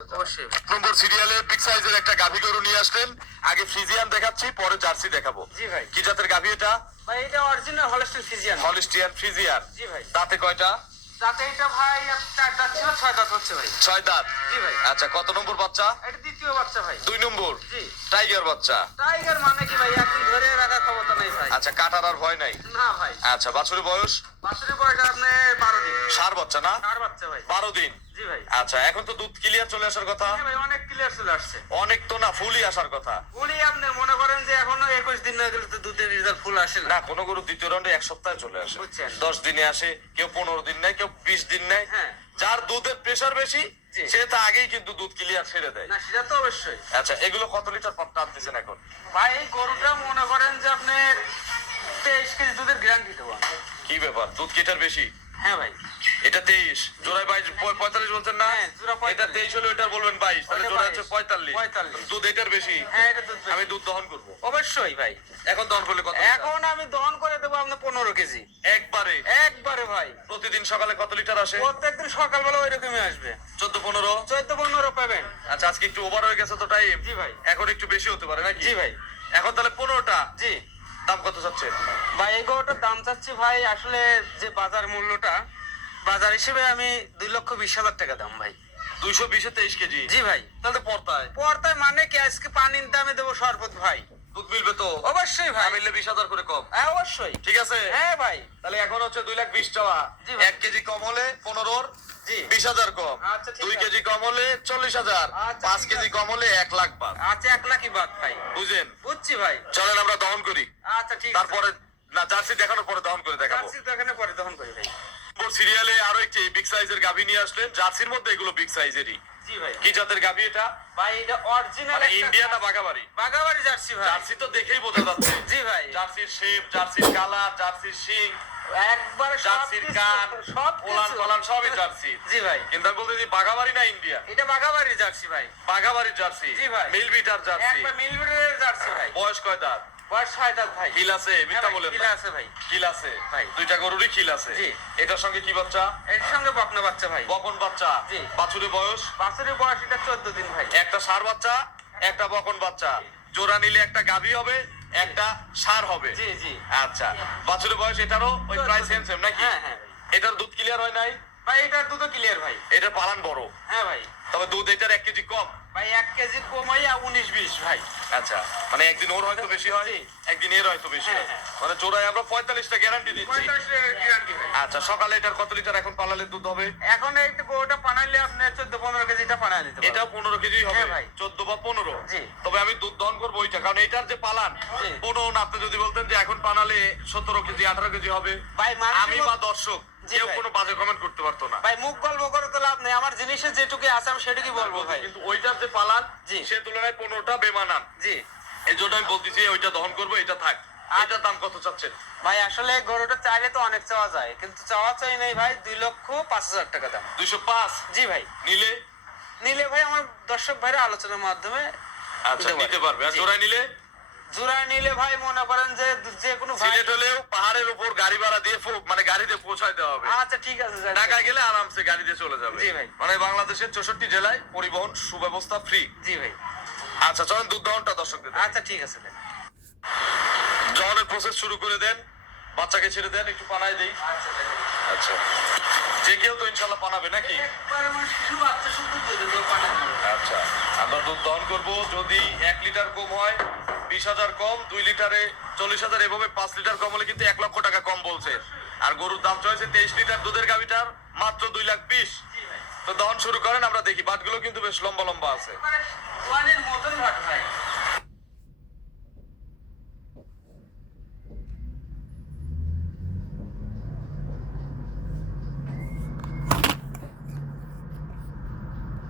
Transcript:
অবশ্যই। নম্বর সিরিয়ালে বিগ সাইজের একটা গাভী গরু নিয়ে আসলেন। আগে ফ্রিজিয়ান দেখাচ্ছি, পরে জার্সি দেখাবো। জি ভাই। কি জাতের গাভী এটা? ভাই এটা original Holstein Friesian. Holstein Friesian. জি ভাই। দাঁতে কয়টা? তাতে এটা ভাই 4 দাঁত ছিল, 6 দাঁত হচ্ছে ভাই। 6 দাঁত। জি ভাই। আচ্ছা, কত নম্বর বাচ্চা? এটা দ্বিতীয় বাচ্চা ভাই। 2 নম্বর। জি। টাইগার বাচ্চা। টাইগার মানে কি ভাই, এখন ধরে রাখার ক্ষমতা নেই ভাই। আচ্ছা, কাটার আর ভয় নাই? না ভাই। আচ্ছা, বাছুরের বয়স? বাছুরের বয়স আপনি 12 দিন। ষাঁড় বাচ্চা না? 4 বাচ্চা ভাই। 12 দিন। জি ভাই। আচ্ছা, এখন তো দুধ ক্লিয়ার চলে আসার কথা। হ্যাঁ ভাই, অনেক ক্লিয়ার চলে আসছে। অনেক তো না, ফুলই আসার কথা। উনি আপনি মনে করেন যে এখনো 21 দিন না গেলে তো দুধের রেজাল্ট ফুল আসে না। না, কোন গরু দ্বিতীয় রাউন্ডে 1 সপ্তাহে চলে আসে, বুঝছেন। 10 দিনে আসে, কেউ 15 দিন নেয়, কেউ 20 দিন নেয়। হ্যাঁ। যার দুধের প্রেসার বেশি জি। সে তো আগেই কিন্তু দুধ ক্লিয়ার ছেড়ে দেয়। না সেটা তো অবশ্যই। আচ্ছা, এগুলো কত লিটার পর টানতেছেন এখন? ভাই এই গরুটা মনে করেন যে আপনি 23 কেজি দুধের গ্যারান্টি দেবো আমি। কি ব্যাপার, দুধ কি এটার বেশি? হ্যাঁ ভাই। এটা 23, জোড়ায় 45 বলছেন না? হ্যাঁ, জোড়া 45। এটা 23 হলে ওটা বলবেন 22, তাহলে ওটা জোড়া 22, হচ্ছে 45। 45। দুধ এটার বেশি। হ্যাঁ এটা দুধ আমি দুধ দহন করব। অবশ্যই ভাই। এখন দহন করলে কত লিটার? এখন আমি দহন করে দেবো আপনার 15 কেজি একবারে? একবারে ভাই। প্রতিদিন সকালে কত লিটার আসে? প্রত্যেকদিন সকালবেলা ওই রকমই আসবে। 14-15? 14-15 পাবেন। আচ্ছা, আজকে একটু ওভার হয়ে গেছে তো টাইম। জি ভাই। এখন একটু বেশি হতে পারে নাকি? জি ভাই। এখন তাহলে 15টা। জি দাম কত চাচ্ছে? ভাই এই গরুটার দাম চাচ্ছি ভাই, আসলে যে বাজার মূল্যটা, বাজার হিসেবে আমি 2,20,000 টাকা দাম ভাই। 220 এ 23 কেজি? জি ভাই। তাহলে পড়তায় পর্দায় মানে কি, আজকে পানির দামে দেবো শরবত ভাই। দুধ মিলবে তো? অবশ্যই ভাই। মিললে 20,000 করে কম। হ্যাঁ অবশ্যই। ঠিক আছে। হ্যাঁ ভাই। তাহলে এখন হচ্ছে 2,20,000 টাকা। জি ভাই। 1 কেজি কম হলে 15, জি 20,000 কম। আচ্ছা, ঠিক 2 আছে। কেজি কম হলে 40,000। আচ্ছা, 5 ঠিক কেজি আছে। কম হলে 1 লাখ বাদ। আচ্ছা 1 লাখই বাদ ভাই। বুঝেন? বুঝছি ভাই। চলেন আমরা দহন করি। আচ্ছা ঠিক আছে। তারপরে না, জার্সি দেখানোর পরে দহন করে দেখাবো। জার্সি তো এখানে পরে দহন করি ভাই। সিরিয়ালে আরো একটি বিগ সাইজের গাভী নিয়ে আসলেন। জার্সির মধ্যে এগুলো বিগ সাইজেরই। জি ভাই। কি জাতের গাভী এটা? ভাই এটা অরিজিনাল মানে ইন্ডিয়া না বাগাবাড়ি? বাগাবাড়ি জার্সি ভাই। জার্সি তো দেখেই বোঝা যাচ্ছে। জি ভাই। জার্সির শেপ, জার্সির কালার, জার্সির শিং, একবার জার্সির কান, সব ওলান পালান সবই জার্সি। জি ভাই। কিন্তু আমি বলতে বাগাবাড়ি না ইন্ডিয়া? এটা বাগাবাড়ি জার্সি ভাই। বাগাবাড়ির জার্সি। জি ভাই। মিলবিটার জার্সি। একবার মিলবিটের জার্সি ভাই। বয়স কয় দাঁত? বয়স 6 দাঁত ভাই। খিল আছে? মিথ্যা বলেন কিলা না। আছে ভাই। খিল আছে ভাই। দুইটা গরুরই খিল আছে। জি। এটার সঙ্গে কি বাচ্চা? এর সঙ্গে বকনা বাচ্চা ভাই। বকন বাচ্চা। জি। বাছুরের বয়স? বাছুরের বয়স এটা 14 দিন ভাই। একটা ষাঁড় বাচ্চা, একটা বকন বাচ্চা। জোড়া নিলে একটা গাভী হবে, একটা ষাঁড় হবে। জি জি। আচ্ছা, বাছুরের বয়স এটারও ওই প্রায় সেম সেম নাকি? হ্যাঁ হ্যাঁ ভাই। এটার দুধ ক্লিয়ার হয় নাই? ভাই এটার দুধও ক্লিয়ার ভাই। এটার পালান বড়। হ্যাঁ ভাই। তবে দুধ এটার 1 কেজি কম। ভাই 1 কেজি কমাইয়া 19-20 ভাই। আচ্ছা, মানে একদিন ওর হয়তো বেশি হয়, একদিন এর হয়তো বেশি হয়। হ্যাঁ, মানে জোড়ায় আমরা 45টা গ্যারান্টি দিচ্ছি। 45 এর গ্যারান্টি ভাই। আচ্ছা, সকালে এটার কত লিটার এখন পালালে দুধ হবে? এখন এই তো গরুটা পানাইলে আপনি 14-15 কেজিটা পানাই দিতে পারবেন। এটাও 15 কেজি হবে? হ্যাঁ ভাই। 14 বা 15। জি। তবে আমি দুধ দহন করবো ওইটা, কারণ এটার যে পালান জি। 15 না, আপনি যদি বলতেন যে এখন পানালে 17 কেজি 18 কেজি হবে, ভাই মানুষের আমি বা দর্শক জি কেউ ভাই। কোনো বাজে কমেন্ট করতে পারতো না। ভাই মুখ গল্প করে তো লাভ নেই, আমার জিনিসের যেটুকু আছে আমি সেটুকুই বলবো ভাই। কিন্তু ওইটার যে পালান জি। সে তুলনায় 15টা বেমানান। জি এই জন্য আমি বলতেছি ওইটা দহন করবো, এটা থাক। এটার দাম কত চাচ্ছেন? ভাই আসলে গরুটা চাইলে তো অনেক চাওয়া যায়, কিন্তু চাওয়া চাই নেই ভাই, 2,05,000 টাকা দাম। 205? জি ভাই। নিলে? নিলে ভাই আমার দর্শক ভাইরা আলোচনার মাধ্যমে আচ্ছা, নিতে পারবে। আর জোড়ায় নিলে? জোড়ায় নিলে ভাই মনে করেন যে কোনো ভাই। সিলেট হলেও পাহাড়ের উপর গাড়ি ভাড়া দিয়ে মানে গাড়িতে পৌঁছায় দেওয়া হবে। আচ্ছা ঠিক আছে যাই। ঢাকায় গেলে আরামসে গাড়ি দিয়ে চলে যাবে। জি ভাই। মানে বাংলাদেশের 64 জেলায় পরিবহন সুব্যবস্থা ফ্রি। জি ভাই। আচ্ছা, চলেন দুধ দহনটা দর্শকদের দেখাই। আচ্ছা ঠিক আছে ভাই। দহনের প্রসেস শুরু করে দেন। বাচ্চাকে ছেড়ে দেন, একটু পানায় দেই। আচ্ছা ভাই। আচ্ছা, যে কেউ তো ইনশাল্লাহ পানাবে নাকি? একবারে আমার শিশু বাচ্চা শুধু দুধ দেবো পানি। আচ্ছা, আমরা দুধ দহন করবো। যদি 1 লিটার কম হয় 20,000 কম, 2 লিটারে 40,000, এভাবে 5 লিটার কম হলে কিন্তু 1 লক্ষ টাকা কম বলছে। আর গরুর দাম চয়েছে 23 লিটার দুধের গাভিটার মাত্র 2,20,000। জি ভাই। তো দহন শুরু করেন, আমরা দেখি। বাটগুলো কিন্তু বেশ লম্বা লম্বা আছে। একবারে ওয়ানের মতন ভাট ভাই।